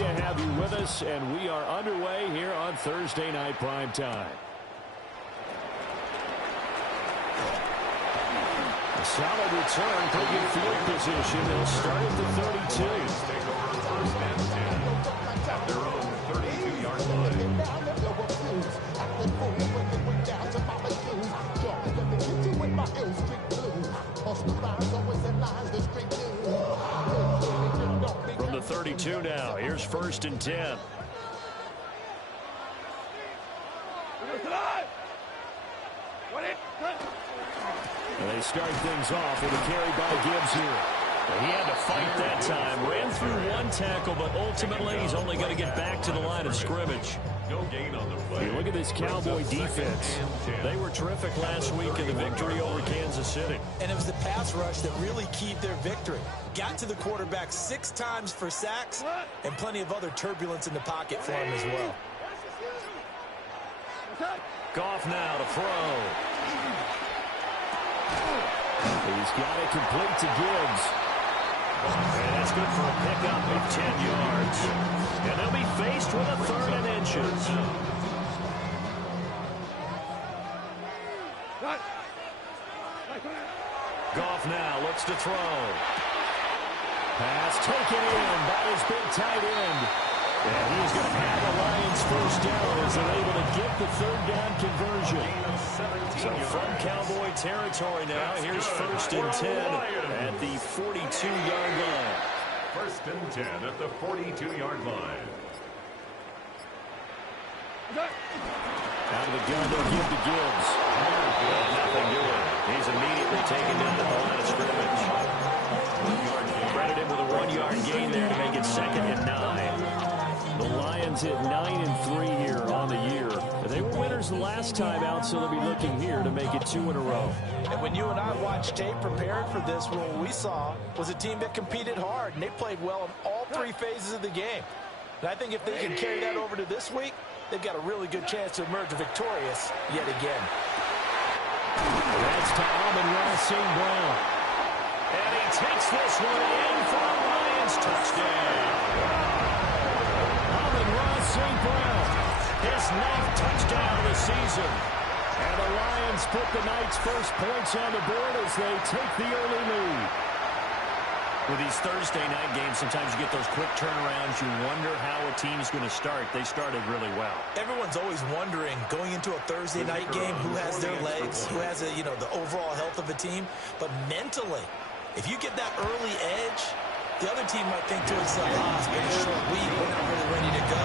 to have you with us, and we are underway here on Thursday Night Primetime. A solid return, pretty good field position. They'll start at the 32. Take over first and 10 at their own 32-yard line. From the 32 now, here's first and 10. And they start things off with a carry by Gibbs here. He had to fight that time. Ran through one tackle, but ultimately he's only going to get back to the line of scrimmage. No gain on the play. You look at this Cowboy defense. They were terrific last week in the victory over Kansas City. And it was the pass rush that really keyed their victory. Got to the quarterback 6 times for sacks and plenty of other turbulence in the pocket for him as well. Goff now to throw. He's got it complete to Gibbs. And that's good for a pickup of 10 yards. And they'll be faced with a 3rd and inches. Goff now looks to throw. Pass taken in by his big tight end. And he's going to have the Lions first down as they're able to get the 3rd down conversion. So from Cowboy territory now, here's first and 10 at the 42-yard line. First and 10 at the 42-yard line. Out of the gun, they'll give to Gibbs. Nothing doing. He's immediately taken down to the line of scrimmage. Credit him with a 1-yard gain there to make it 2nd and 9. The Lions hit 9-3 here on the year. They were winners the last time out, so they'll be looking here to make it 2 in a row. And when you and I watched tape prepared for this, what we saw was a team that competed hard, and they played well in all 3 phases of the game. And I think if they can carry that over to this week, they've got a really good chance to emerge victorious yet again. That's to Amon-Ra St. Brown. And he takes this one in for a Lions touchdown. St. Brown, his 9th touchdown of the season. And the Lions put the Knights' first points on the board as they take the early lead. With these Thursday night games, sometimes you get those quick turnarounds. You wonder how a team's going to start. They started really well. Everyone's always wondering, going into a Thursday night game, who has their legs, who has the overall health of a team. But mentally, if you get that early edge, the other team might think to itself, it's been a short week, we're not really ready to go.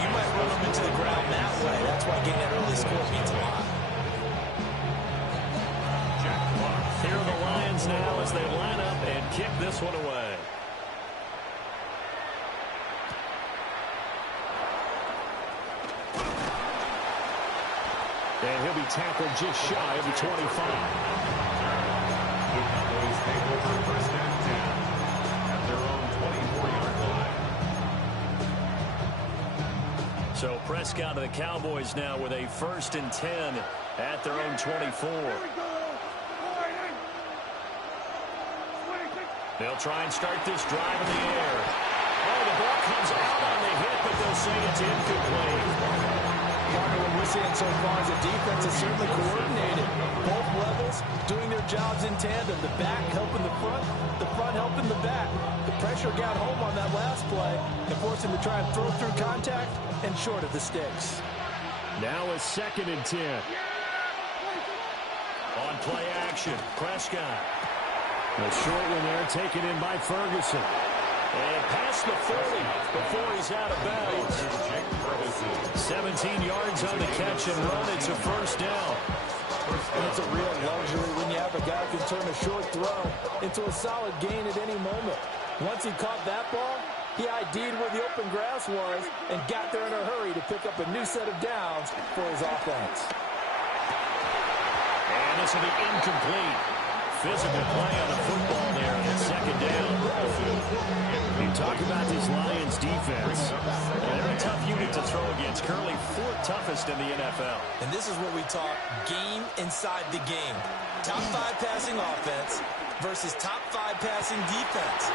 You might run them into the ground that way. That's why getting that early score means a lot. Here are the Lions now as they line up and kick this one away. And he'll be tackled just shy of the 25. The Cowboys take over first and 10 at their own 24-yard line. So Prescott of the Cowboys now with a first and 10 at their own 24. They'll try and start this drive in the air. Oh, the ball comes out on the hit, but they'll say it's incomplete. Partner, what we're seeing so far is the defense is certainly coordinated. Both levels doing their jobs in tandem. The back helping the front helping the back. The pressure got home on that last play and forced him to try and throw through contact and short of the sticks. Now a 2nd and 10. On play action, Prescott. A short one there taken in by Ferguson. And past the 40 before he's out of bounds. 17 yards on the catch and run. It's a first down. And it's a real luxury when you have a guy who can turn a short throw into a solid gain at any moment. Once he caught that ball, he ID'd where the open grass was and got there in a hurry to pick up a new set of downs for his offense. And this will be incomplete. Physical play on the football there on that 2nd down. You talk about this Lions defense. They're a tough unit to throw against. Currently 4th toughest in the NFL. And this is where we talk game inside the game. Top 5 passing offense versus top 5 passing defense.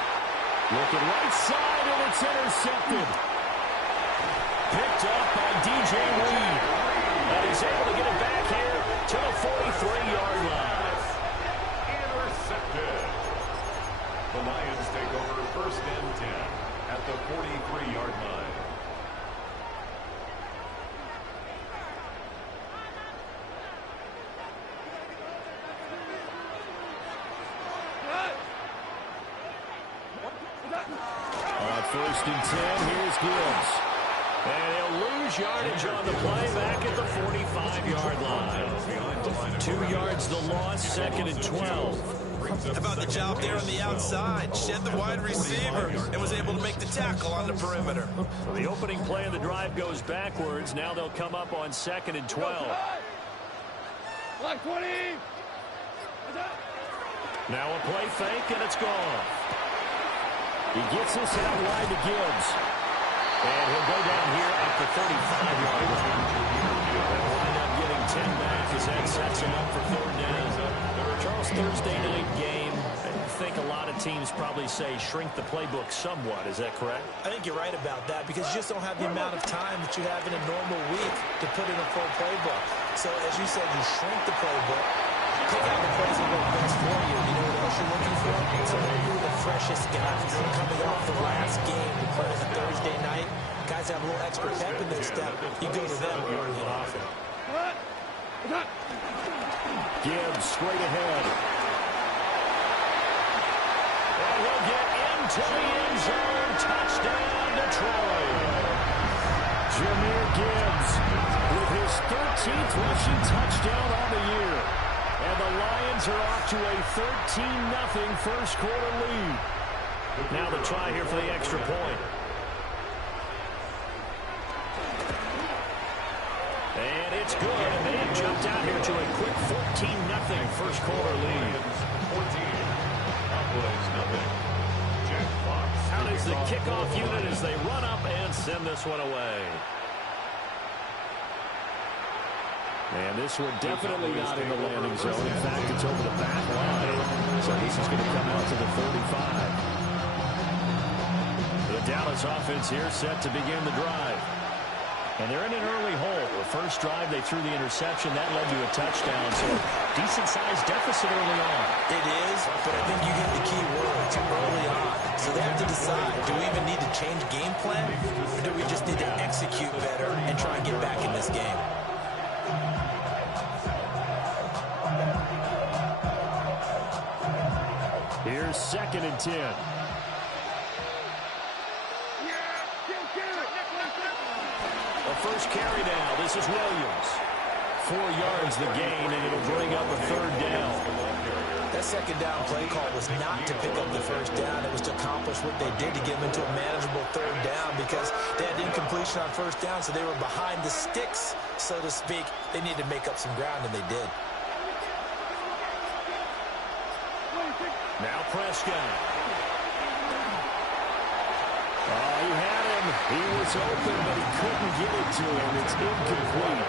Looking right side, and it's intercepted. Picked up by DJ Reed. And he's able to get it back here to the 43-yard line. Intercepted. The Lions take over first and 10 at the 43-yard line. On first and 10, here's Gibbs. And he'll lose yardage on the play back at the 45-yard line. 2 yards the loss, second and 12. How about the job there on the outside? Shed the wide receiver and was able to make the tackle on the perimeter. So the opening play of the drive goes backwards. Now they'll come up on second and 12. Block 20. Now a play fake, and it's gone. He gets this out wide to Gibbs. And he'll go down here at the 35-yard line. They'll wind up getting 10 back as that sets him up for third down. Charles, Thursday night game, I think a lot of teams probably say shrink the playbook somewhat. Is that correct? I think you're right about that because you just don't have the amount of time that you have in a normal week to put in a full playbook. So as you said, you shrink the playbook, pick out the plays that work best for you. You know what else you're looking for? So the freshest guys coming off the last game to play on a Thursday night. Guys have a little extra pep in their step. You go to them more than often. Gibbs straight ahead. And he'll get into the end zone. Touchdown, Detroit. Jahmyr Gibbs with his 13th rushing touchdown on the year. And the Lions are off to a 13-0 first quarter lead. Now the try here for the extra point. And it's good, and they have jumped out here to a quick 14-0 first quarter lead. 14. Cowboys nothing. Jack Fox. Out is the kickoff unit as they run up and send this one away. And this one definitely not in the landing zone. In fact, it's over the back line. So this is going to come out to the 35. The Dallas offense here set to begin the drive. And they're in an early hole. The first drive, they threw the interception. That led to a touchdown. So decent-sized deficit early on. It is, but I think you hit the key words early on. So they have to decide, do we even need to change game plan? Or do we just need to execute better and try and get back in this game? Here's second and 10. First carry now. This is Williams. 4 yards the gain, and it'll bring up a third down. That second down play call was not to pick up the first down. It was to accomplish what they did to get them into a manageable third down because they had incompletion on first down, so they were behind the sticks, so to speak. They needed to make up some ground, and they did. Now Prescott. Oh, he had him. He was open, but he couldn't get it to him. It's incomplete.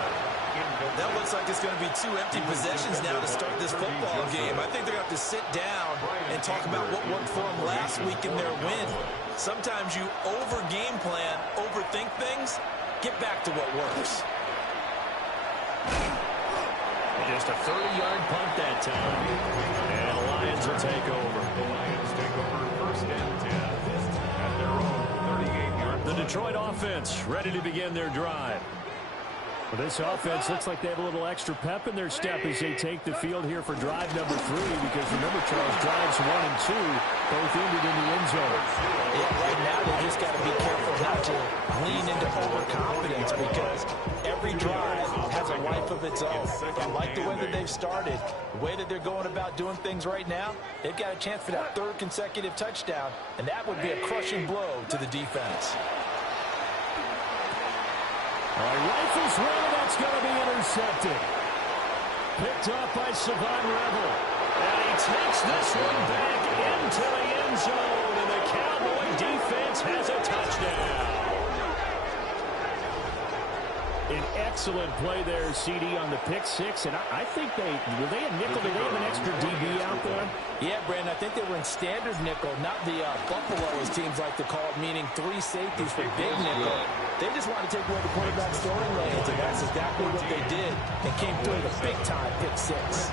That looks like it's going to be 2 empty possessions now to start this football game. I think they're going to have to sit down and talk about what worked for them last week in their win. Sometimes you over-game plan, overthink things. Get back to what works. Just a 30-yard punt that time. And the Lions will take over. The Lions take over first and 10 at their own 38-yard line. The Detroit offense ready to begin their drive. Well, this offense looks like they have a little extra pep in their step as they take the field here for drive number 3 because remember, Charles, drives 1 and 2 both ended in the end zone. Yeah, right now they just got to be careful not to lean into overconfidence because every drive has a life of its own. I like the way that they've started, the way that they're going about doing things right now. They've got a chance for that 3rd consecutive touchdown, and that would be a crushing blow to the defense. All right, rifles one, that's going to be intercepted. Picked up by Savon Rebel. And he takes this one back into the end zone, and the Cowboy defense has a touchdown. An excellent play there, CD, on the pick six. And I think were they a nickel? Did they have an extra DB out there? Yeah, Brandon, I think they were in standard nickel, not the Buffalo, as teams like to call it, meaning 3 safeties for big nickel. They just wanted to take away the quarterback's throwing lanes, and that's exactly what they did, and came through with a big-time pick six.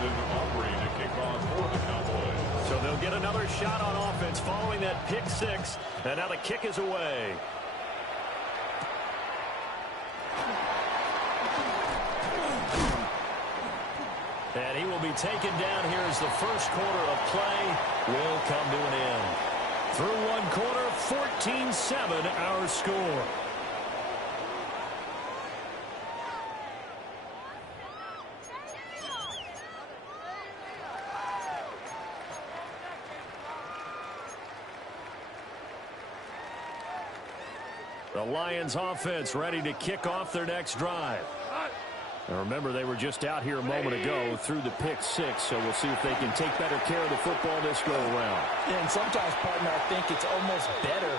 So they'll get another shot on offense following that pick six, and now the kick is away. And he will be taken down here as the first quarter of play will come to an end. Through one quarter, 14-7 our score. The Lions offense ready to kick off their next drive. And remember, they were just out here a moment ago through the pick six, so we'll see if they can take better care of the football this go-around. And sometimes, partner, I think it's almost better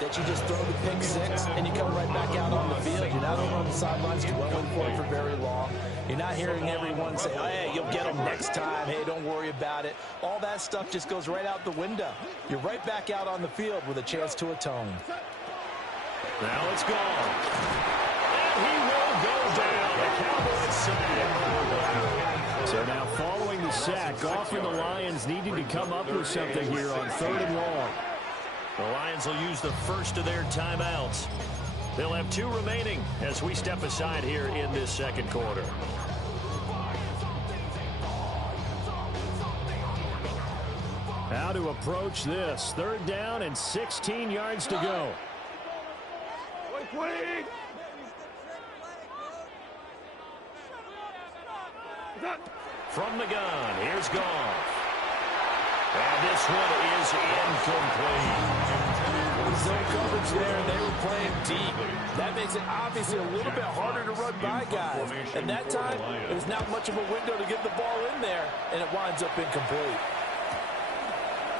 that you just throw the pick six and you come right back out on the field. You're not over on the sidelines dwelling for it for very long. You're not hearing everyone say, oh, hey, you'll get them next time. Hey, don't worry about it. All that stuff just goes right out the window. You're right back out on the field with a chance to atone. Now it's gone. And he will go down. The Cowboys sack. So now following the sack, often the Lions needing to come up with something here on 3rd and long. The Lions will use the first of their timeouts. They'll have 2 remaining as we step aside here in this second quarter. How to approach this. 3rd down and 16 yards to go. From the gun, here's Goff. And this one is incomplete. Zone coverage there, and they were playing deep. That makes it obviously a little bit harder to run by guys. And that time, there's not much of a window to get the ball in there, and it winds up incomplete.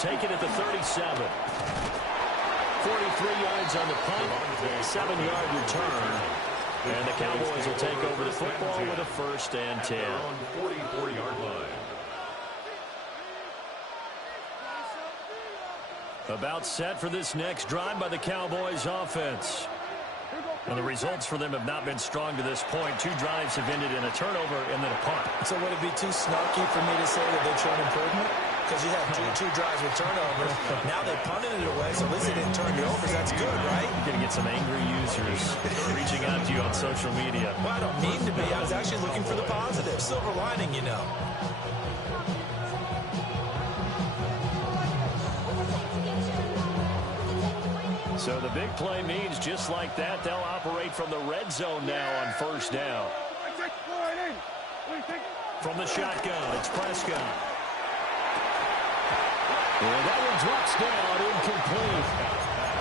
Take it at the 37. 43 yards on the punt, 7-yard return. And the Cowboys will take over the football with a 1st and 10. 44-yard line. About set for this next drive by the Cowboys offense. And the results for them have not been strong to this point. 2 drives have ended in a turnover and then a punt. So would it be too snarky for me to say that they've shown improvement? Because you have two drives with turnovers. Now they punted it away, so at least they didn't turn it over. That's good, right? You're going to get some angry users reaching out to you on social media. Well, I don't mean to be. I was actually looking for the positive. Silver lining, you know. So the big play means just like that, they'll operate from the red zone now on 1st down. From the shotgun, it's Prescott. And that one drops down, incomplete.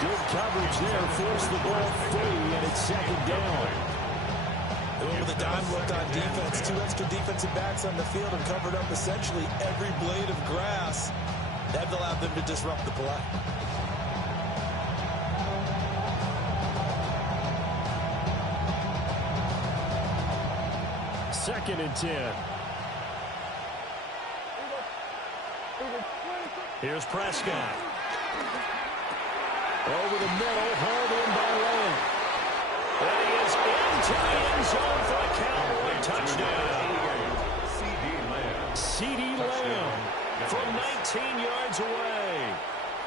Good coverage there, forced the ball free, and it's 2nd down. With a dime look on defense, 2 extra defensive backs on the field and covered up essentially every blade of grass. That allowed them to disrupt the play. Second and 10. Here's Prescott. Over the middle, hauled in by Lane. And he is into the end zone for a Cowboy touchdown. CD Lamb from 19 yards away.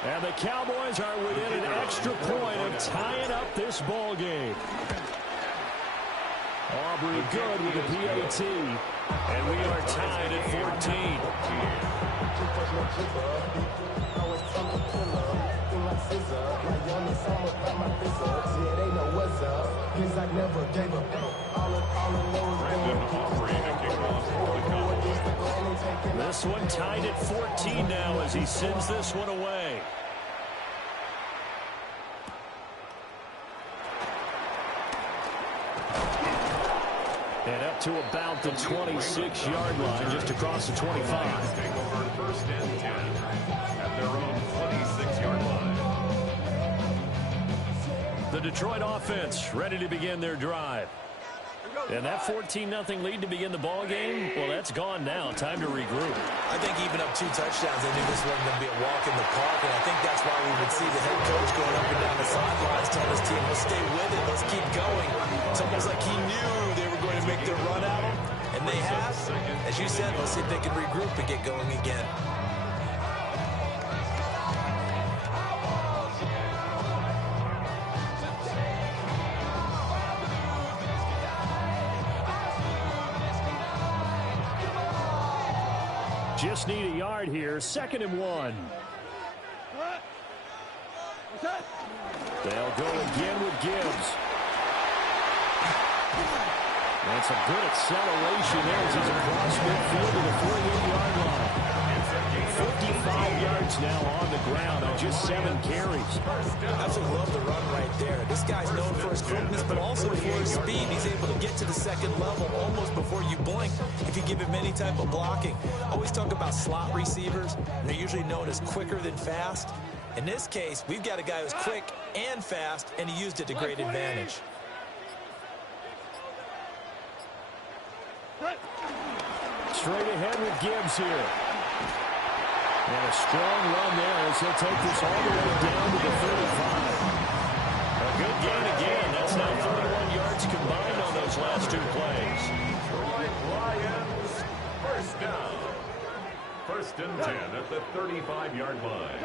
And the Cowboys are within an extra point of tying up this ball game. Aubrey good with the PAT. And we are tied at 14. This one tied at 14 now as he sends this one away. And up to about the 26-yard line, just across the 25. Take over 1st and 10 at their own 26-yard line. The Detroit offense ready to begin their drive. And that 14-0 lead to begin the ball game, well, that's gone now. Time to regroup. I think even up 2 touchdowns, they knew this wasn't going to be a walk in the park, and I think that's why we would see the head coach going up and down the sidelines telling his team, let's stay with it, let's keep going. It's almost like he knew they were going to make their run at him, and they have. As you said, let's see if they can regroup and get going again. Just need a yard here. 2nd and 1. They'll go again with Gibbs. That's a good acceleration there as he's across midfield to the 48-yard line. 55 yards now on the ground on just 7 carries. Absolutely love the run right there. This guy's known for his quickness, but also for his speed. He's able to get to the 2nd level almost before you blink if you give him any type of blocking. I always talk about slot receivers, and they're usually known as quicker than fast. In this case, we've got a guy who's quick and fast, and he used it to great advantage. Straight ahead with Gibbs here. And a strong run there as he'll take this all the way down to the 35. A good gain again. That's now 31 yards combined on those last 2 plays. Lions, first down. 1st and 10 at the 35-yard line.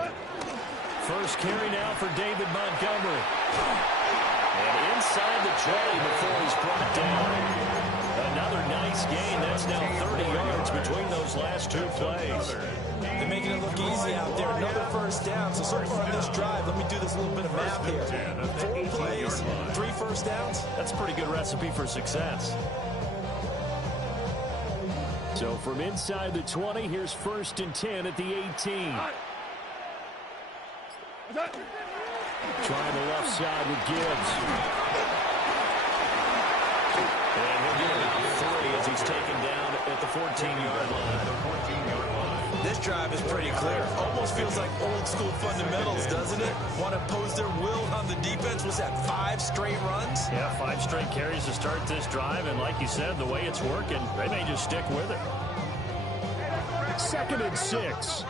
First carry now for David Montgomery. And inside the 20 before he's brought down. Another nice gain. That's now 30 yards between those last 2 plays. They're making it look easy out there. Another first down. So far on this drive, let me do this little bit of math here. 4 plays, 3 first downs. That's a pretty good recipe for success. So from inside the 20, here's 1st and 10 at the 18. Trying the left side with Gibbs. And he'll get about 3 as he's taken down at the 14-yard line. This drive is pretty clear. Almost feels like old school fundamentals, doesn't it? Want to impose their will on the defense. Was that 5 straight runs? Yeah, 5 straight carries to start this drive. And like you said, the way it's working, they may just stick with it. 2nd and 6.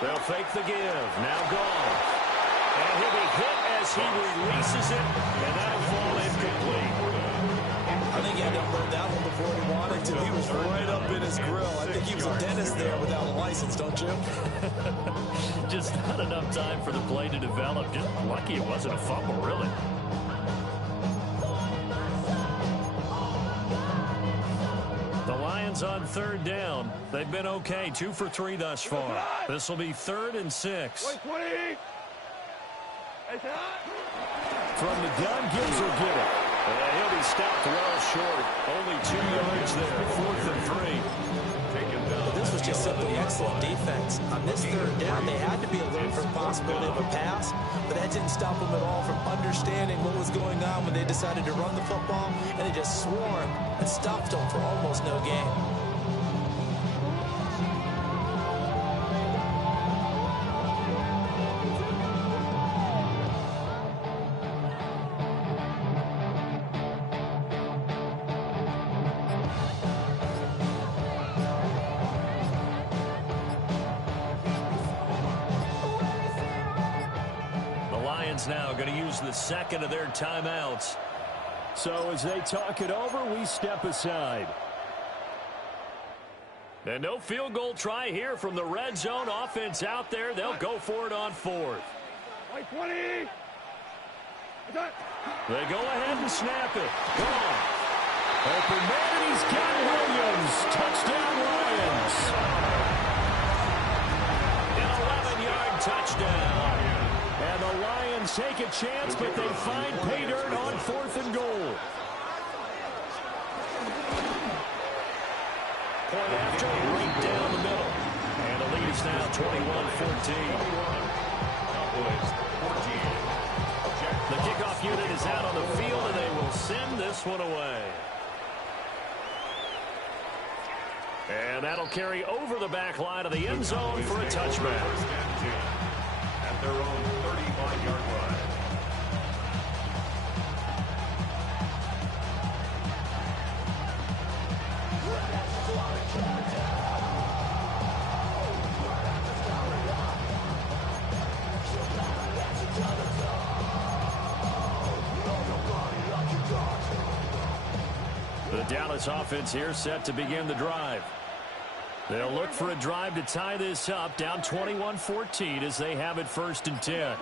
They'll fake the give. Now gone. And he'll be hit as he releases it, and that'll fall incomplete. I think he had to unload that one before he wanted to. He was right up in his grill. I think he was a dentist there without a license, don't you? Just not enough time for the play to develop. Just lucky it wasn't a fumble, really. The Lions on 3rd down. They've been okay, 2 for 3 thus far. This will be 3rd and 6. From the gun, Gibbs will get it. He'll be stopped well short. Only 2 yards there. 4th and 3. But this was just simply excellent defense. On this 3rd down, they had to be alert for the possibility of a pass, but that didn't stop them at all from understanding what was going on when they decided to run the football, and they just swarmed and stopped them for almost no gain. Now going to use the 2nd of their timeouts. So as they talk it over, we step aside. And no field goal try here from the red zone. Offense out there. They'll go for it on 4th. They go ahead and snap it. Gone. Open man, and he's got Williams. Touchdown, Lions. An 11-yard touchdown. And the Lions take a chance, but they find pay dirt on 4th and goal. Point after, right down the middle. And the lead is now 21-14. The kickoff unit is out on the field, and they will send this one away. And that'll carry over the back line of the end zone for a touchback. At their own 35-yard line. Dallas offense here set to begin the drive. They'll look for a drive to tie this up, down 21-14 as they have it 1st and 10.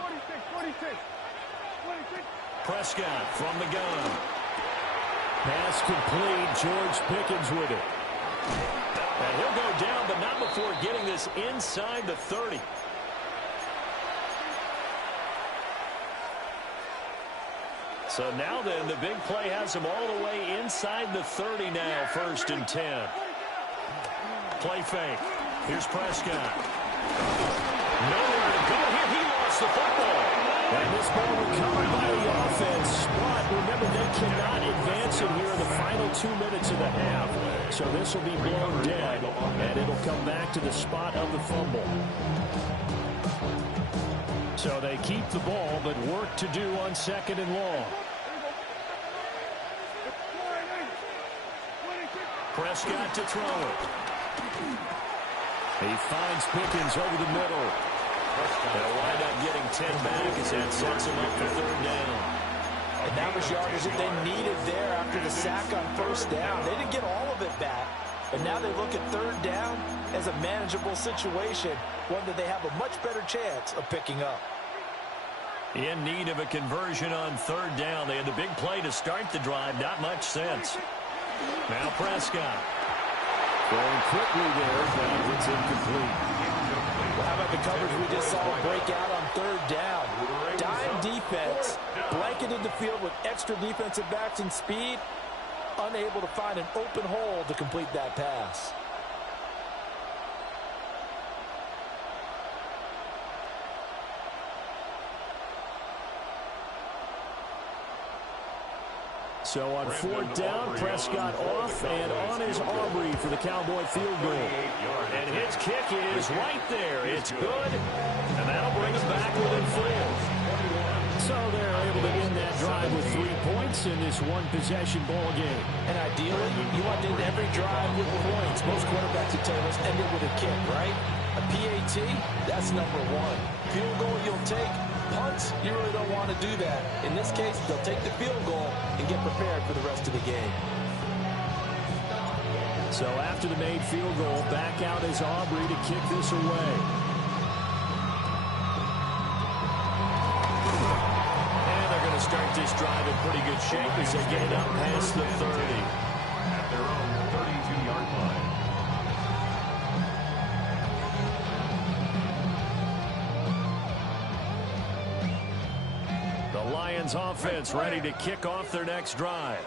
Prescott from the gun. Pass complete. George Pickens with it. And he'll go down, but not before getting this inside the 30. So now then, the big play has him all the way inside the 30 now, 1st and 10. Play fake. Here's Prescott. Nowhere to go here. He lost the football. And this ball recovered by the offense. But remember, they cannot advance it here in the final 2 minutes of the half. So this will be blown dead, and it'll come back to the spot of the fumble. So they keep the ball, but work to do on 2nd and long. Prescott to throw it. He finds Pickens over the middle. They'll wind up getting 10 back as that sets him up for 3rd down. And that was yardage that they needed there after the sack on 1st down. They didn't get all of it back, but now they look at 3rd down as a manageable situation, one that they have a much better chance of picking up. In need of a conversion on 3rd down. They had the big play to start the drive. Not much sense. Now Prescott. Going quickly there, but it's incomplete. Well, how about the coverage we just saw break out on 3rd down? Dime defense, blanketed the field with extra defensive backs and speed, unable to find an open hole to complete that pass. So on 4th down, Prescott off and on is Aubrey for the Cowboy field goal. And his kick is right there. It's good, and that'll bring us back within 4. So they're able to end that drive with 3 points in this one-possession ball game. And ideally, you want to end every drive with points. Most quarterbacks would tell you, let's end it with a kick, right? A PAT, that's number 1. Field goal you'll take. Punts, you really don't want to do that. In this case, they'll take the field goal and get prepared for the rest of the game. So after the made field goal, back out is Aubrey to kick this away. And they're going to start this drive in pretty good shape as they get it up past the 30. At their own 32-yard line. Offense ready to kick off their next drive.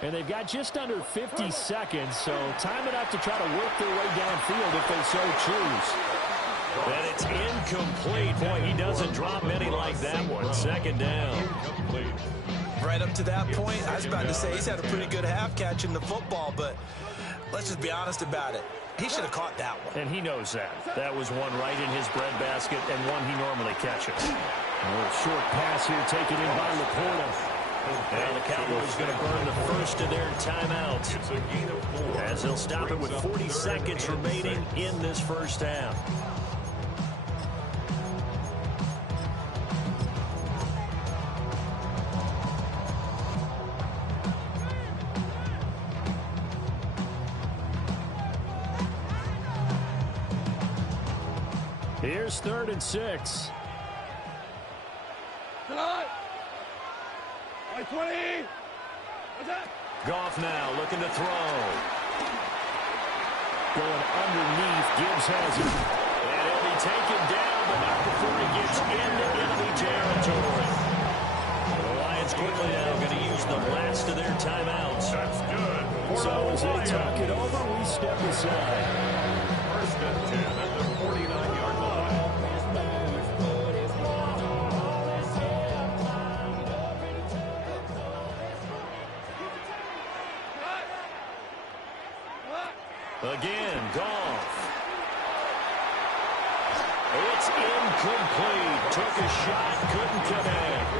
And they've got just under 50 seconds, so time enough to try to work their way downfield if they so choose. And it's incomplete. Boy, he doesn't drop many like that one. 2nd down. Right up to that point, I was about to say he's had a pretty good half catching the football, but let's just be honest about it. He should have caught that one. And he knows that. That was one right in his breadbasket and one he normally catches. A little short pass here taken in by Laporta. And the Cowboys going to burn the first of their timeouts as they'll stop it with 40 seconds remaining in this 1st half. Here's 3rd and 6. Goff now looking to throw. Going underneath. Gibbs has it. And he'll be taken down, but not before he gets into enemy territory. The Lions quickly now going to use the last of their timeouts. That's good. So as they talk it over, we step aside. 1st and 10 at the 49-yard line. Again, Goff. It's incomplete. Took a shot, couldn't connect.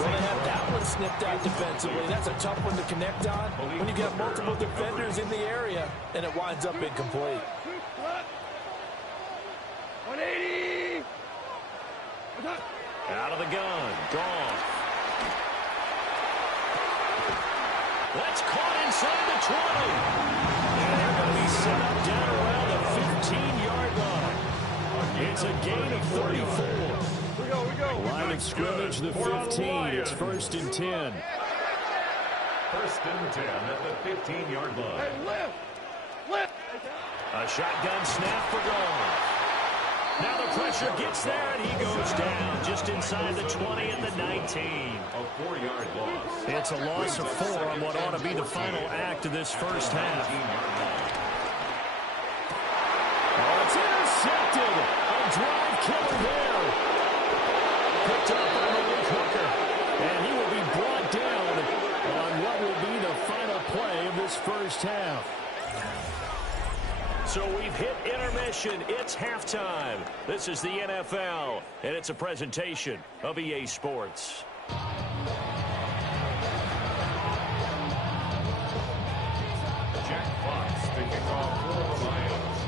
Well, they had that one snipped out defensively. That's a tough one to connect on when you got multiple defenders in the area, and it winds up incomplete. 180. Out of the gun, Goff. That's caught inside the 20. And they're going to be set up down around the 15-yard line. It's a gain of 34. We go. Line of scrimmage, the 15. It's 1st and 10. 1st and 10 at the 15-yard line. Hey, lift. A shotgun snap for goal. Now the pressure gets there, and he goes down just inside the 20 and the 19. A 4-yard loss. It's a loss of 4 on what ought to be the final act of this first half. Oh, it's intercepted. A drive killer there. Picked up by Malik Hooker. And he will be brought down on what will be the final play of this first half. So we've hit intermission. It's halftime. This is the NFL, and it's a presentation of EA Sports. Jack Fox picking off for the Lions.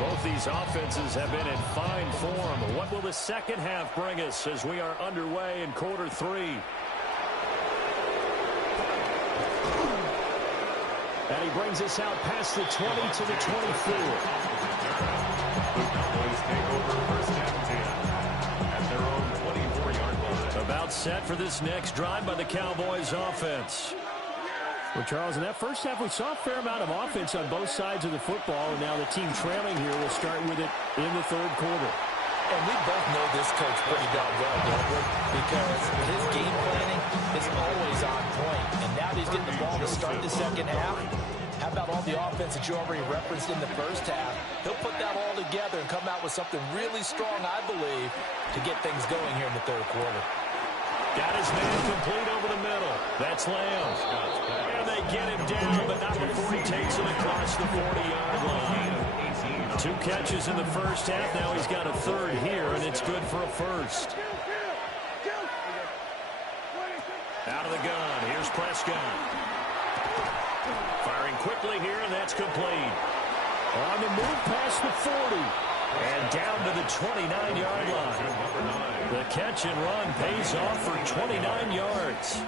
Both these offenses have been in fine form. What will the second half bring us as we are underway in quarter 3? And he brings us out past the 20 to the 24. The Cowboys take over 1st and 10 at their own 24-yard line. About set for this next drive by the Cowboys offense. Well, Charles, in that first half, we saw a fair amount of offense on both sides of the football, and now the team trailing here will start with it in the 3rd quarter. And we both know this coach pretty darn well, don't we? Because his game planning is always on point. And now that he's getting the ball to start the second half, how about all the offense that you already referenced in the first half? He'll put that all together and come out with something really strong, I believe, to get things going here in the 3rd quarter. Got his man complete over the middle. That's Lamb. And they get him down, but not before he takes it across the 40-yard line. 2 catches in the first half. Now he's got a 3rd here, and it's good for a 1st. Out of the gun. Here's Prescott. Firing quickly here, and that's complete. On the move past the 40. And down to the 29-yard line. The catch and run pays off for 29 yards.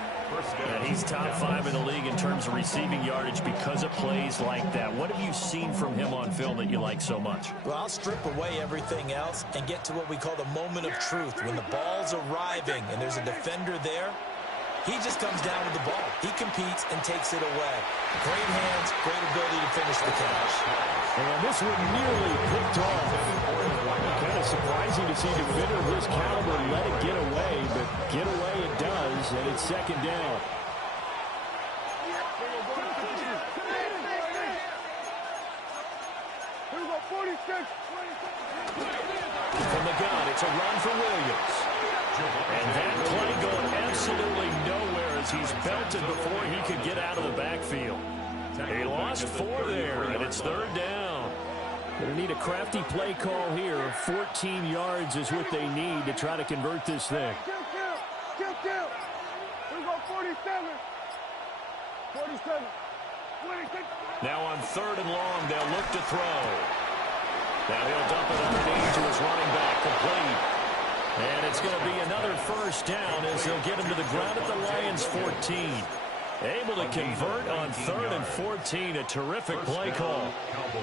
And he's top 5 in the league in terms of receiving yardage because of plays like that. What have you seen from him on film that you like so much? Well, I'll strip away everything else and get to what we call the moment of truth. When the ball's arriving and there's a defender there, he just comes down with the ball. He competes and takes it away. Great hands, great ability to finish the catch. And this one nearly picked off. Kind of surprising to see a defender of his caliber let it get away, but get away it does, and it's 2nd down. From the gun, it's a run for Williams. And that play going absolutely nowhere as he's belted before he could get out of the backfield. He lost 4 there, and it's 3rd down. Going to need a crafty play call here. 14 yards is what they need to try to convert this thing. Now on 3rd and long, they'll look to throw. Now he'll dump it underneath to his running back, complete. And it's going to be another 1st down as they'll get him to the ground at the Lions' 14. Able to convert on 3rd and 14. A terrific play call.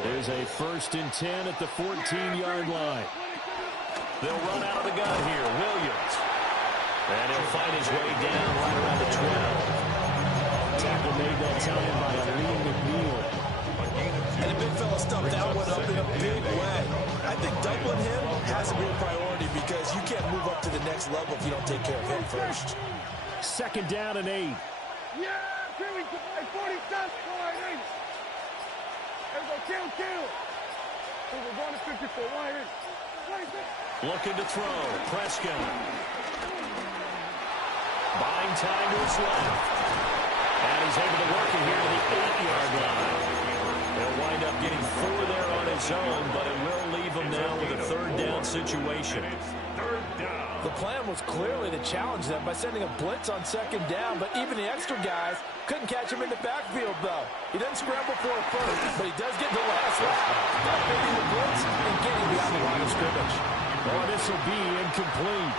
There's a 1st and 10 at the 14-yard line. They'll run out of the gun here. Williams. And he'll find his way down right around the 12. Tackle made that time by Lee McNeil. And the big fella stuffed that one up in a big way. I think doubling him has to be a priority because you can't move up to the next level if you don't take care of him first. 2nd down and 8. Yeah, here we go. 47. All right, 8. There we go. Kill. We're going to 54. 1 8. Looking to throw. Prescott. Buying time to his left. And he's able to work it here to the 8-yard line. He'll wind up getting 4 there on his own, but it will leave him now with a 3rd down situation. The plan was clearly to challenge them by sending a blitz on 2nd down, but even the extra guys couldn't catch him in the backfield, though. He doesn't scramble for a 1st, but he does get the last lap, beating the blitz and getting beyond the line of scrimmage. Oh, this will be incomplete.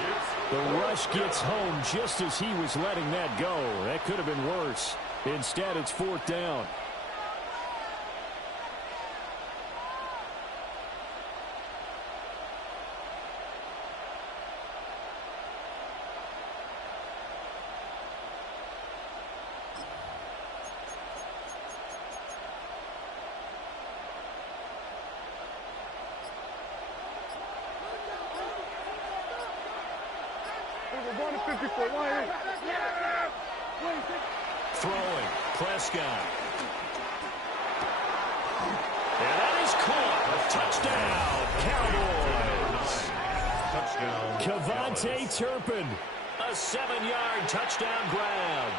The rush gets home just as he was letting that go. That could have been worse. Instead, it's 4th down. Throwing, Prescott. And that is caught. Touchdown, Cowboys. Kevontae Turpin. A 7-yard touchdown grab.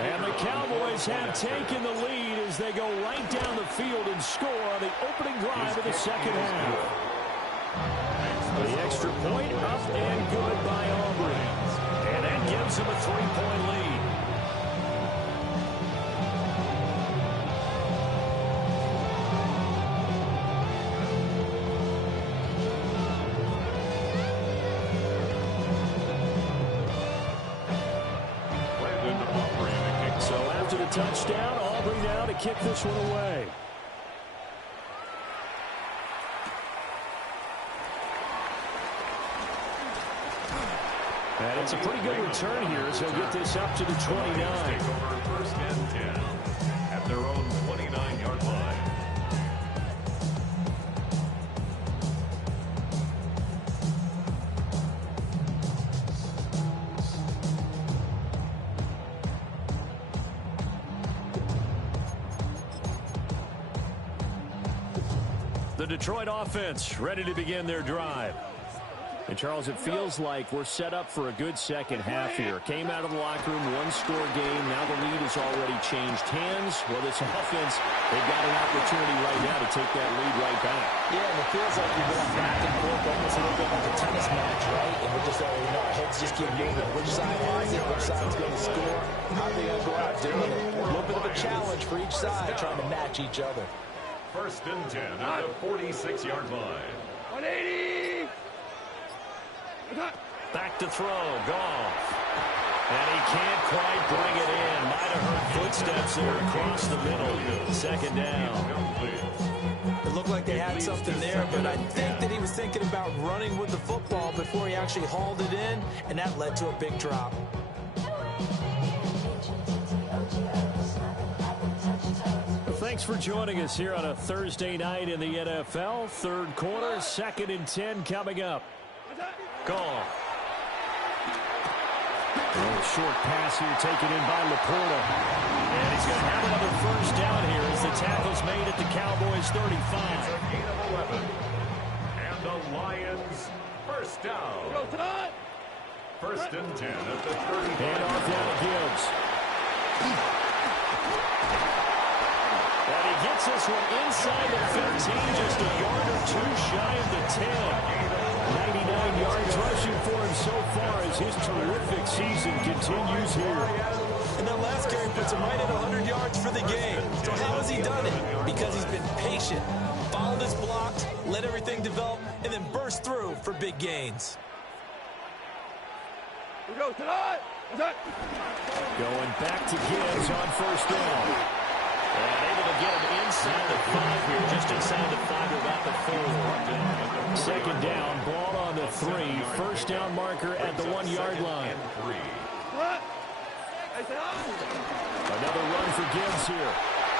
And the Cowboys have taken the lead as they go right down the field and score on the opening drive of the second half. The extra point up and good by Aubrey. And that gives them a 3-point lead. So after the touchdown, Aubrey now to kick this one away. And it's a pretty good return here as he'll get this up to the 29. Take over 1st and 10 at their own 29-yard line. The Detroit offense ready to begin their drive. And, Charles, it feels like we're set up for a good second half here. Came out of the locker room, one-score game. Now the lead has already changed hands. Well, this offense, they've got an opportunity right now to take that lead right back. Yeah, and it feels like you're going back and forth almost a little bit like a tennis match, right? And we're just, our heads just keep moving. Which side has it? Which side's going to score? How are they going to go out doing it? A little bit of a challenge for each side, trying to match each other. 1st and 10 at the 46-yard line. 180! Back to throw, Goff. And he can't quite bring it in. Might have heard footsteps there across the middle. 2nd down. It looked like they had something there, but I think that he was thinking about running with the football before he actually hauled it in, and that led to a big drop. Thanks for joining us here on a Thursday night in the NFL. 3rd quarter, 2nd and 10 coming up. Goff. Short pass here taken in by Laporta. And he's going to have another 1st down here as the tackle's made at the Cowboys 35. It's a gain of 11. And the Lions 1st down. 1st and 10 at the 35. And off down to Gibbs. And he gets this one inside the 13, just a yard or two shy of the 10. 99 yards rushing for him so far as his terrific season continues here. And that last carry puts him right at 100 yards for the game. So how has he done it? Because he's been patient, followed his blocks, let everything develop, and then burst through for big gains. We go tonight. Going back to Gibbs on 1st down. And able to get him inside the 5 here, just inside the 5, about the 4. 2nd down, ball on the 3. 1st down marker at the 1-yard line. Another run for Gibbs here.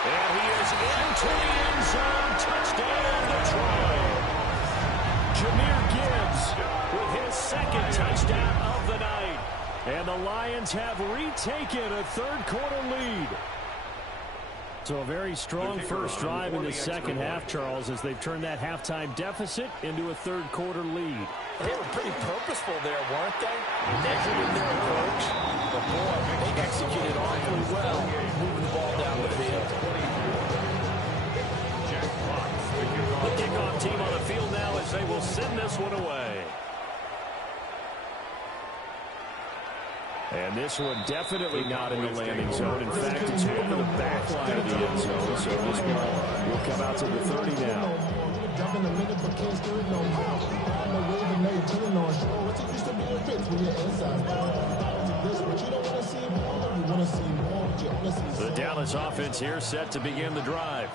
And he is into the end zone. Touchdown, Detroit. Jahmyr Gibbs with his 2nd touchdown of the night. And the Lions have retaken a 3rd quarter lead. So a very strong first drive in the second half, Charles, as they've turned that halftime deficit into a 3rd quarter lead. They were pretty purposeful there, weren't they? Measured in their approach. But boy, they executed awfully well, moving the ball down the field. The kickoff team on the field now as they will send this one away. And this one definitely not in the landing zone. In fact, it's over the back line of the end zone. So this ball will come out to the 30 now. Jump in the minute, but can't steer it no more. I'm the way the night, telling on show. It's used to be a fix when you're inside. Dallas offense here set to begin the drive.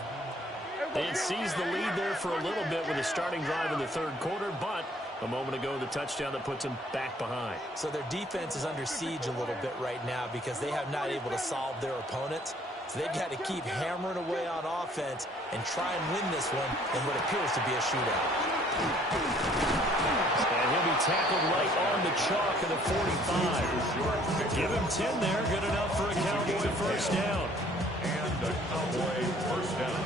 They had seized the lead there for a little bit with a starting drive in the third quarter, but a moment ago, the touchdown that puts them back behind. So their defense is under siege a little bit right now because they have not able to solve their opponents. So they've got to keep hammering away on offense and try and win this one in what appears to be a shootout. And he'll be tackled right on the chalk of the 45. Give him 10 there, good enough for a Cowboy first down. And a Cowboy first down.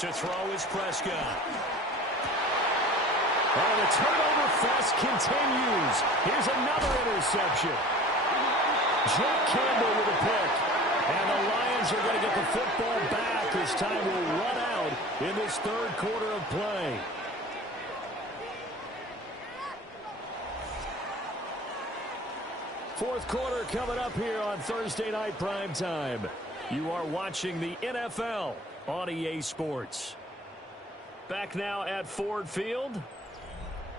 To throw is Prescott. Oh, the turnover fest continues. Here's another interception. Jack Campbell with a pick. And the Lions are going to get the football back as time will run out in this third quarter of play. Fourth quarter coming up here on Thursday Night Primetime. You are watching the NFL on EA Sports. Back now at Ford Field.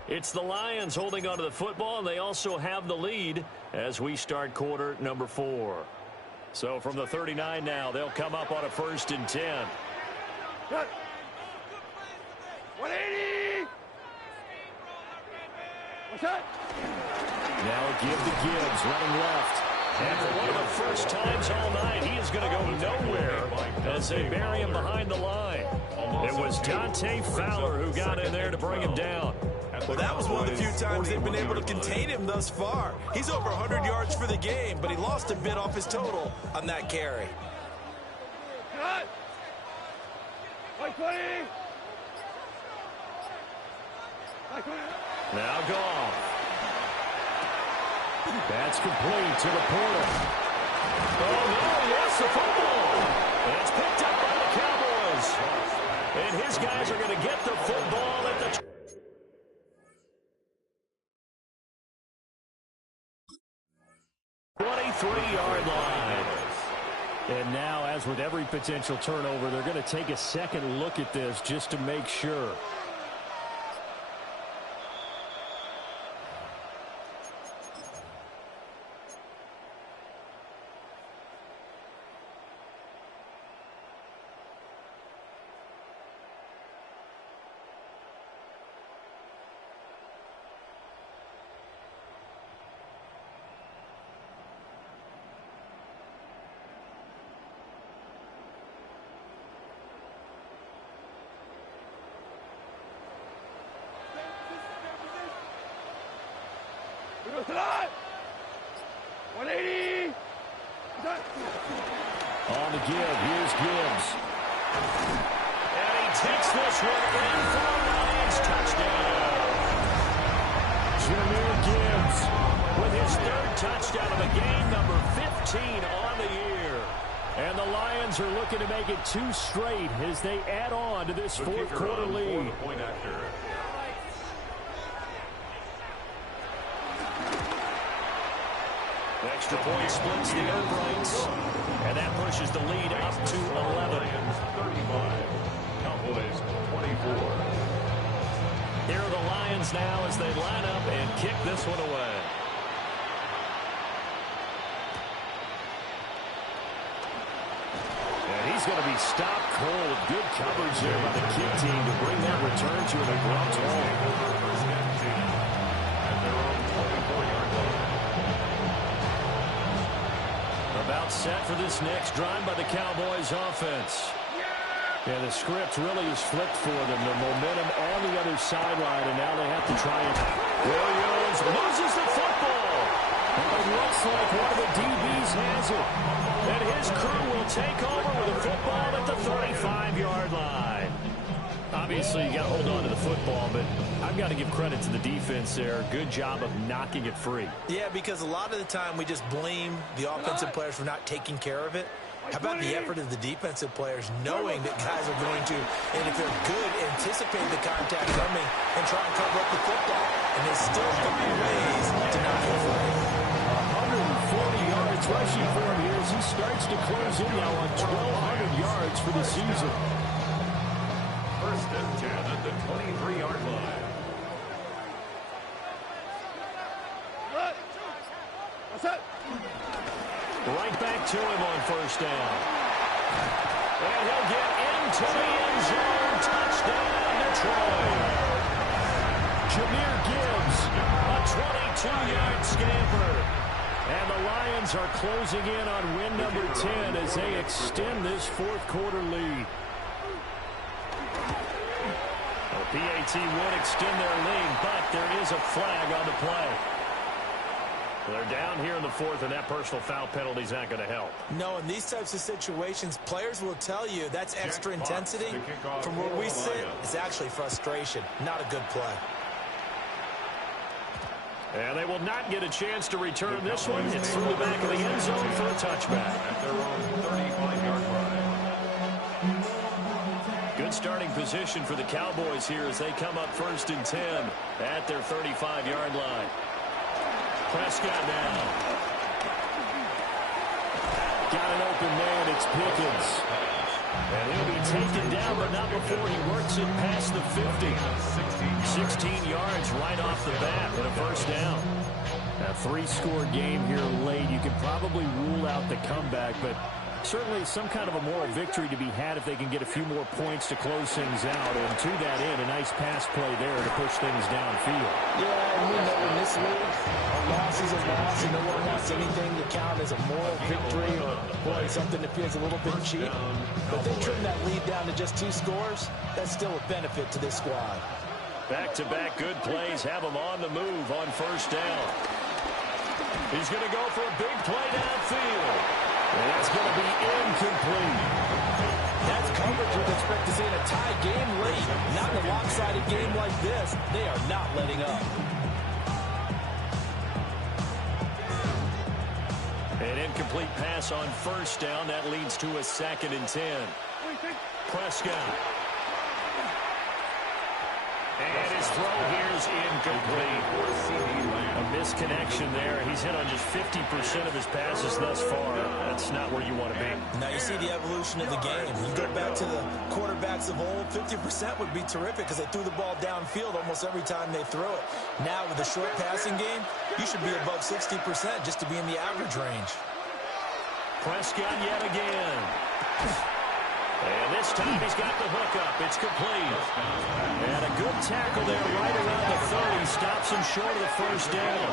It's the Lions holding onto the football, and they also have the lead as we start quarter number 4. So from the 39 now, they'll come up on a 1st and 10. 180! What's that? Now a give to Gibbs, running left. And for one of the first times all night, he is going to go nowhere as they bury him behind the line. It was Dante Fowler who got in there to bring him down. Well, that was one of the few times they've been able to contain him thus far. He's over 100 yards for the game, but he lost a bit off his total on that carry. Cut! 120! Now Goff. That's complete to the Porter. Oh, no, he lost the football. And it's picked up by the Cowboys. And his guys are going to get the football at the 23-yard line. And now, as with every potential turnover, they're going to take a second look at this just to make sure. Goes to that. 180. On the give, here's Gibbs. And he takes this one in for a Lions touchdown. Jahmyr Gibbs with his 3rd touchdown of the game, number 15 on the year. And the Lions are looking to make it 2 straight as they add on to this fourth quarter lead. Extra point splits the uprights, and that pushes the lead up to 11. 35, Cowboys 24. Here are the Lions now as they line up and kick this one away. And he's going to be stopped cold. Good coverage there by the kick team to bring that return to an abrupt halt. About set for this next drive by the Cowboys offense. Yeah, the script really is flipped for them. The momentum on the other sideline, and now they have to try it. Williams loses the football. And it looks like one of the DBs has it. And his crew will take over with a football at the 35-yard line. Obviously, you got to hold on to the football, but I've got to give credit to the defense there. Good job of knocking it free. Yeah, because a lot of the time we just blame the offensive players for not taking care of it. How about the effort of the defensive players knowing that guys are going to, and if they're good, anticipate the contact coming and try and cover up the football. And they still find ways to knock it free. 140 yards rushing for him here as he starts to close in now on 1,200 yards for the season. 1st and 10 at the 23-yard line. What's that? to him on first down. And he'll get into the end zone. Touchdown, Detroit. Jahmyr Gibbs, a 22-yard scamper. And the Lions are closing in on win number 10 as they extend this fourth quarter lead. The PAT would extend their lead, but there is a flag on the play. They're down here in the fourth, and that personal foul penalty is not going to help. No, in these types of situations, players will tell you that's extra intensity. From where we sit, it's actually frustration, not a good play. And they will not get a chance to return this one. It's through the back of the end zone for a touchback. At their own 35-yard line. Good starting position for the Cowboys here as they come up 1st and 10 at their 35-yard line. Prescott now. Got an open man. It's Pickens. And he'll be taken down, but not before he works it past the 50. 16 yards right off the bat and a first down. A 3-score game here late. You can probably rule out the comeback, but certainly some kind of a moral victory to be had if they can get a few more points to close things out. And to that end, a nice pass play there to push things downfield. Yeah, and we know in this league, a loss is a loss, and no one wants anything to count as a moral victory or, boy, something that feels a little bit cheap. But they trim that lead down to just 2 scores. That's still a benefit to this squad. Back-to-back good plays have him on the move on first down. He's going to go for a big play downfield. And that's going to be incomplete. That's coverage you'd expect to see in a tie game late. Not in a lopsided game like this. They are not letting up. An incomplete pass on first down. That leads to a 2nd and 10. Prescott. And his throw here is incomplete. A misconnection there. He's hit on just 50% of his passes thus far. That's not where you want to be. Now you see the evolution of the game. You go back to the quarterbacks of old, 50% would be terrific because they threw the ball downfield almost every time they threw it. Now with the short passing game, you should be above 60% just to be in the average range. Prescott yet again. And this time he's got the hookup. It's complete. And a good tackle there right around the 30. Stops him short of the first down.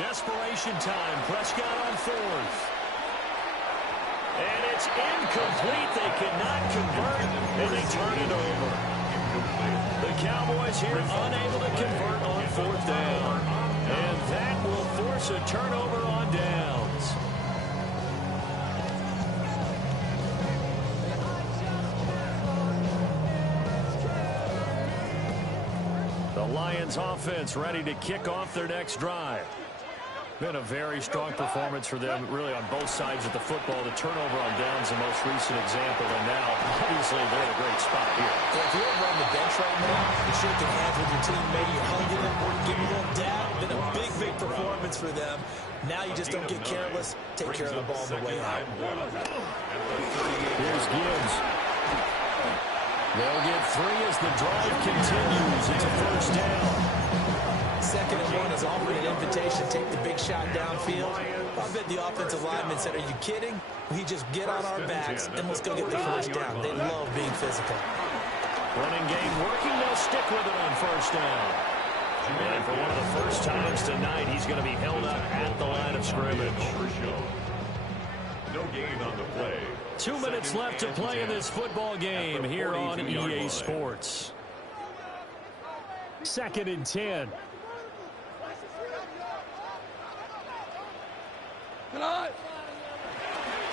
Desperation time. Prescott on 4th. And it's incomplete. They cannot convert, and they turn it over. The Cowboys here unable to convert on 4th down. And that will force a turnover on downs. The Lions offense ready to kick off their next drive. Been a very strong performance for them, really, on both sides of the football. The turnover on downs, the most recent example, and now, obviously, they're in a great spot here. If you're over on the bench right now, you're shaking hands with your teammate, you're hugging them, giving a little dab. Been a big, big performance for them. Now you just don't get careless. Take care of the ball on the way out. Here's Gibbs. They'll get 3 as the drive continues. It's a first down. 2nd and 1 is offered an invitation. Take the big shot downfield. I bet the offensive lineman said, are you kidding? We just get on our backs and let's go get the first down. They love being physical. Running game working. They'll stick with it on first down. And for one of the first times tonight, he's going to be held up at the line of scrimmage. No gain on the play. 2 minutes left to play in this football game here on EA Sports. 2nd and 10.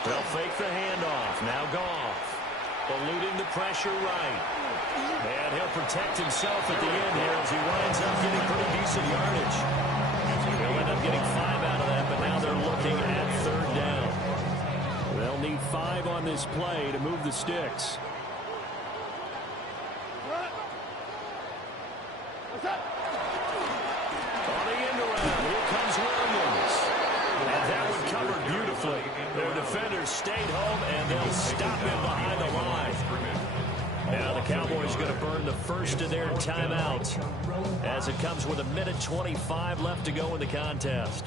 They'll fake the handoff. Now Goff. Eluding the pressure right. And he'll protect himself at the end here as he winds up getting pretty decent yardage. He'll end up getting 5 out of that, but now they're looking at 3rd down. They'll need 5 on this play to move the sticks. On the end around, here comes Williams. And that one covered beautifully. Their defenders stayed home, and they'll stop him behind the line. Now the Cowboys going to burn the first of their timeouts as it comes with 1:25 left to go in the contest.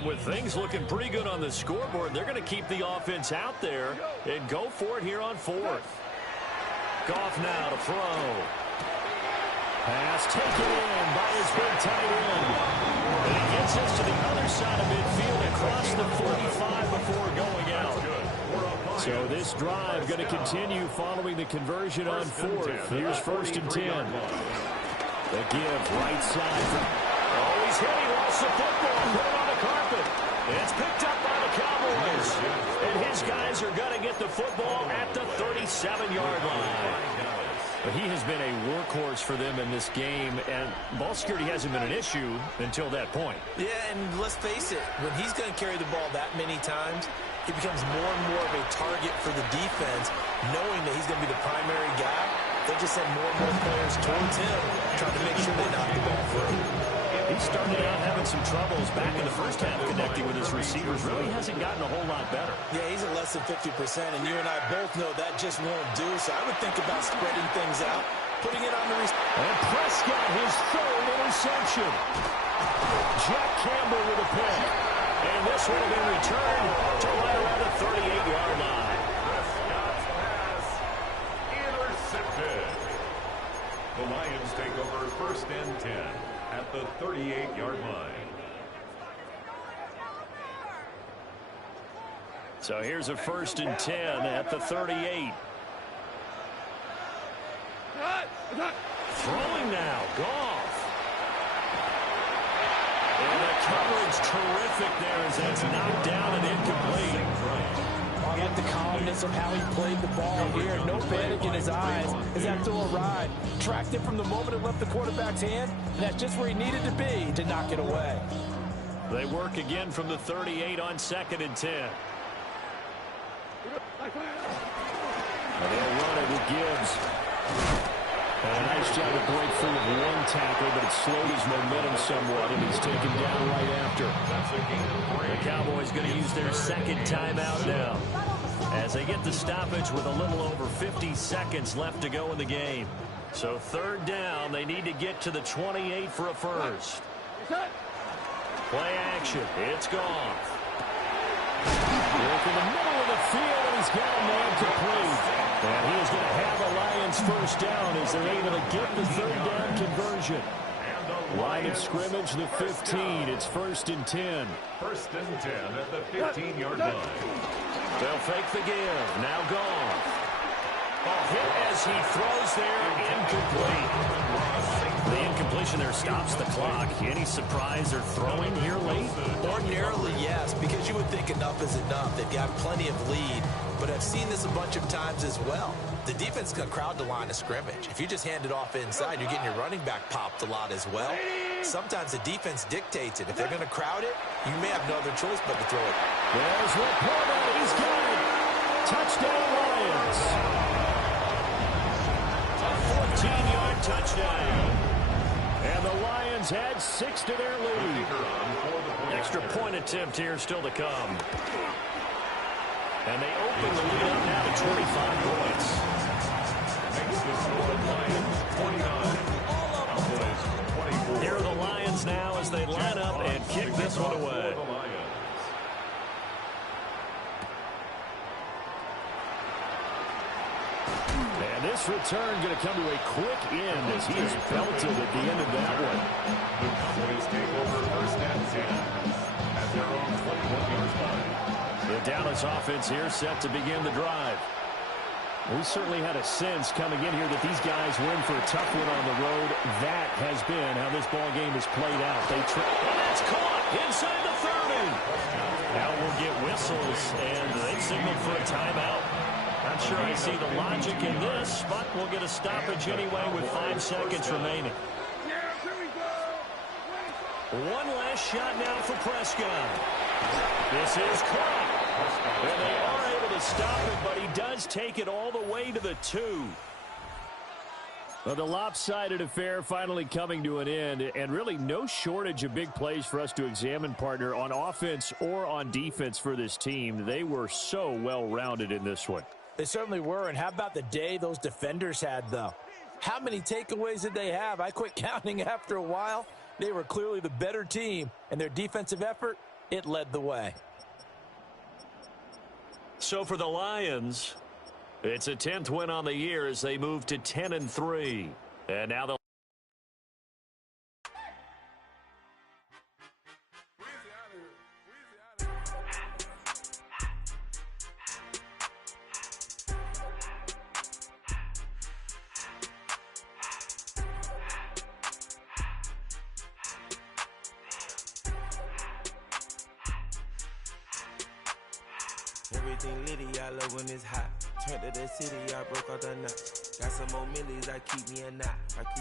And with things looking pretty good on the scoreboard, they're going to keep the offense out there and go for it here on fourth. Goff now to throw. Pass taken in by his big tight end. And he gets us to the other side of midfield across the 45 before going out. So this drive going to continue following the conversion on fourth. Here's 1st and 10. The give right side. Oh, he's hit. He lost the football. Put it on the carpet. It's picked up by the Cowboys. And his guys are going to get the football at the 37-yard line. But he has been a workhorse for them in this game, and ball security hasn't been an issue until that point. Yeah, and let's face it, when he's going to carry the ball that many times, he becomes more and more of a target for the defense, knowing that he's going to be the primary guy. They just send more and more players towards him, trying to make sure they knock the ball through. He started out having some troubles back in the first half connecting with his receivers. Really hasn't gotten a whole lot better. Yeah, he's at less than 50%, and you and I both know that just won't do. So I would think about spreading things out, putting it on the receiver. And Prescott, his 3rd interception. Jack Campbell with a pick. And this one will be returned to right around the 38-yard line. Prescott's pass intercepted. The Lions take over 1st and 10. At the 38-yard line. So here's a 1st and 10 at the 38. Throwing now, Goff. And the coverage terrific there as that's knocked down and incomplete. I like the calmness of how he played the ball here. No panic in his eyes as that throw arrived. Tracked it from the moment it left the quarterback's hand, and that's just where he needed to be to knock it away. They work again from the 38 on 2nd and 10. And they'll run it with Gibbs. And a nice job to break free of one tackle, but it slowed his momentum somewhat, and he's taken down right after. The Cowboys going to use their 2nd timeout now as they get the stoppage with a little over 50 seconds left to go in the game. So 3rd down, they need to get to the 28 for a first. Play action. It's Goff. Work in the middle of the field, and he's got a man complete. And he is going to have a Lions 1st down as they're able to get the 3rd down conversion. Line of scrimmage, the 15. It's 1st and 10. 1st and 10 at the 15-yard line. They'll fake the give. Now Goff. A hit as he throws there, incomplete. The incompletion there stops the clock. Any surprise they're throwing here late? Ordinarily, yes, because you would think enough is enough. They've got plenty of lead, but I've seen this a bunch of times as well. The defense can crowd the line of scrimmage. If you just hand it off inside, you're getting your running back popped a lot as well. Sometimes the defense dictates it. If they're going to crowd it, you may have no other choice but to throw it. There's Laporta. He's got it. Touchdown, Lions. A 14-yard touchdown. And the Lions add 6 to their lead. Extra point attempt here still to come. And they open the lead up now to 25 points. Makes the score Lions 29. Here are the Lions now as they line up and kick this one away. And this return going to come to a quick end as he is belted at the end of that one. The Cowboys take over 1st and 10 at their own 21-yard line. The Dallas offense here set to begin the drive. We certainly had a sense coming in here that these guys were in for a tough one on the road. That has been how this ball game has played out. That's caught inside the 30. Now we'll get whistles, and they signal for a timeout. Not sure I see the logic in this, but we'll get a stoppage anyway with 5 seconds remaining. One last shot now for Prescott. This is caught. And they are able to stop it, but he does take it all the way to the 2. Well, the lopsided affair finally coming to an end, and really no shortage of big plays for us to examine, partner, on offense or on defense for this team. They were so well-rounded in this one. They certainly were, and how about the day those defenders had, though? How many takeaways did they have? I quit counting after a while. They were clearly the better team, and their defensive effort, it led the way. So for the Lions, it's a 10th win on the year as they move to 10-3. And now the Everything litty, I love when it's hot. Turned to the city, I broke all the knots. Got some more millies, I keep me a knot. I create